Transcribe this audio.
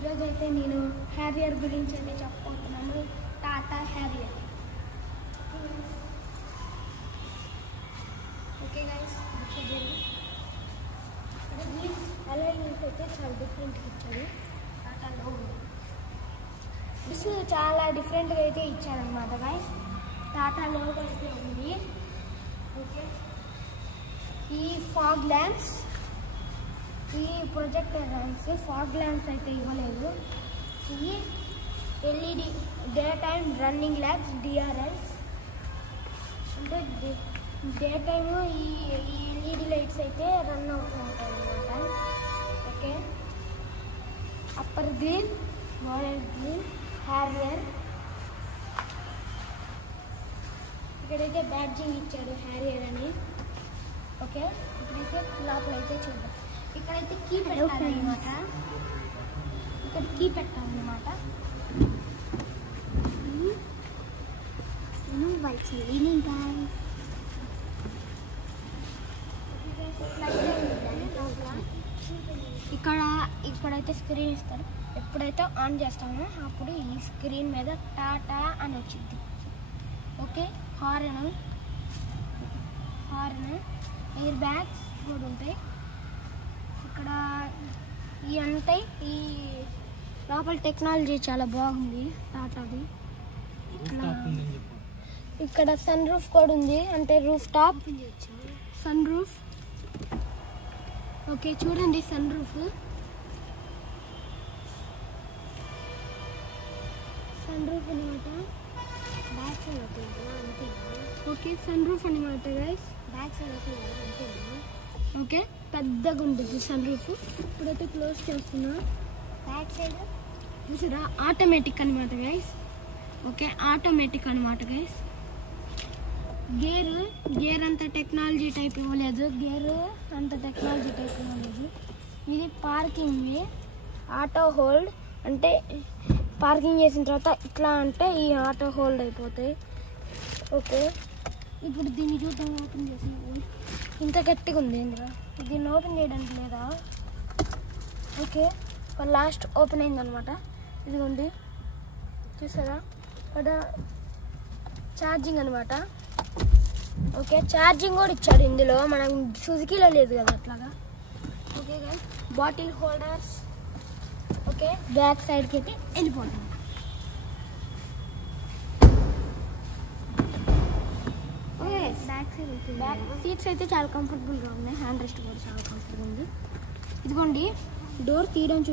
ఈరోజు అయితే నేను హ్యారియర్ గురించి అయితే చెప్పబోతున్నాను. Tata Harrier. Okay guys, alignment అయితే చాలా డిఫరెంట్గా ఇచ్చాడు. టాటాలో బస్ చాలా డిఫరెంట్గా అయితే ఇచ్చాడనమాట గైస్. టాటా లోగో అయితే ఉంది. ఓకే, ఈ ఫాగ్ ల్యాంప్స్, ఈ ప్రొజెక్టర్ ల్యాంప్స్, ఫాగ్ ల్యాంప్స్ అయితే ఇవ్వలేదు. ఈ LED day time running lamps, DRLs అంటే డే టైము ఈ ఎల్ఈడి లైట్స్ అయితే రన్ అవుతూ ఉంటాయి అన్నమాట. Okay, upper grille, lower grille, Harrier. ఇక్కడైతే బ్యాడ్జింగ్ ఇచ్చాడు హ్యారియర్ అని. ఓకే, ఇక్కడైతే లోపల అయితే చూద్దాం. ఇక్కడైతే కీ పెట్టాలన్నమాట. ఇక్కడ కీ పెట్టాలన్నమాట. ఇక్కడైతే స్క్రీన్ ఇస్తారు. ఎప్పుడైతే ఆన్ చేస్తామో అప్పుడు ఈ స్క్రీన్ మీద టాటా అని వచ్చింది. ఓకే, హార్న్, ఎయిర్ బ్యాగ్స్ కూడా ఉంటాయి. ఇక్కడ ఈ ఉంటాయి. ఈ లోపల టెక్నాలజీ చాలా బాగుంది టాటాది. ఇక్కడ సన్ రూఫ్ కూడా ఉంది, అంటే roof top sunroof. Okay, చూడండి సన్ రూఫ్. అనమాట. ఓకే, సన్ రూఫ్ అనమాట గైస్. ఓకే, పెద్దగా ఉంటుంది సన్ రూఫ్. ఇప్పుడైతే క్లోజ్ చేస్తున్నా. బ్యాక్ సైడ్ చూసారా, ఆటోమేటిక్ అనమాట గైస్. ఓకే, ఆటోమేటిక్ అనమాట గైస్. గేర్ అంత టెక్నాలజీ టైప్ ఇవ్వలేదు. ఇది పార్కింగ్, ఆటో హోల్డ్. అంటే పార్కింగ్ చేసిన తర్వాత ఇట్లా అంటే ఈ ఆటో హోల్డ్ అయిపోతాయి. ఓకే, ఇప్పుడు దీన్ని చూద్దాం. ఓపెన్ చేసినప్పుడు ఇంత గట్టిగా ఉంది ఇందులో. దీన్ని ఓపెన్ చేయడానికి లేదా? ఓకే, లాస్ట్ ఓపెన్ అయిందనమాట. ఇదిగోండి, చూసారా, ఇక్కడ ఛార్జింగ్ అనమాట. ఓకే, ఛార్జింగ్ కూడా ఇచ్చాడు ఇందులో. మనం సుజుకీలో లేదు కదా అట్లాగా. Okay guys, bottle holders. Okay, back సైడ్కి అయితే వెళ్ళిపోతాం. బ్యాక్ సీట్స్ అయితే చాలా కంఫర్టబుల్గా ఉన్నాయి. హ్యాండ్ రెస్ట్ కూడా చాలా కంఫర్టబుల్ ఉంది. ఇదిగోండి, డోర్ తీయడం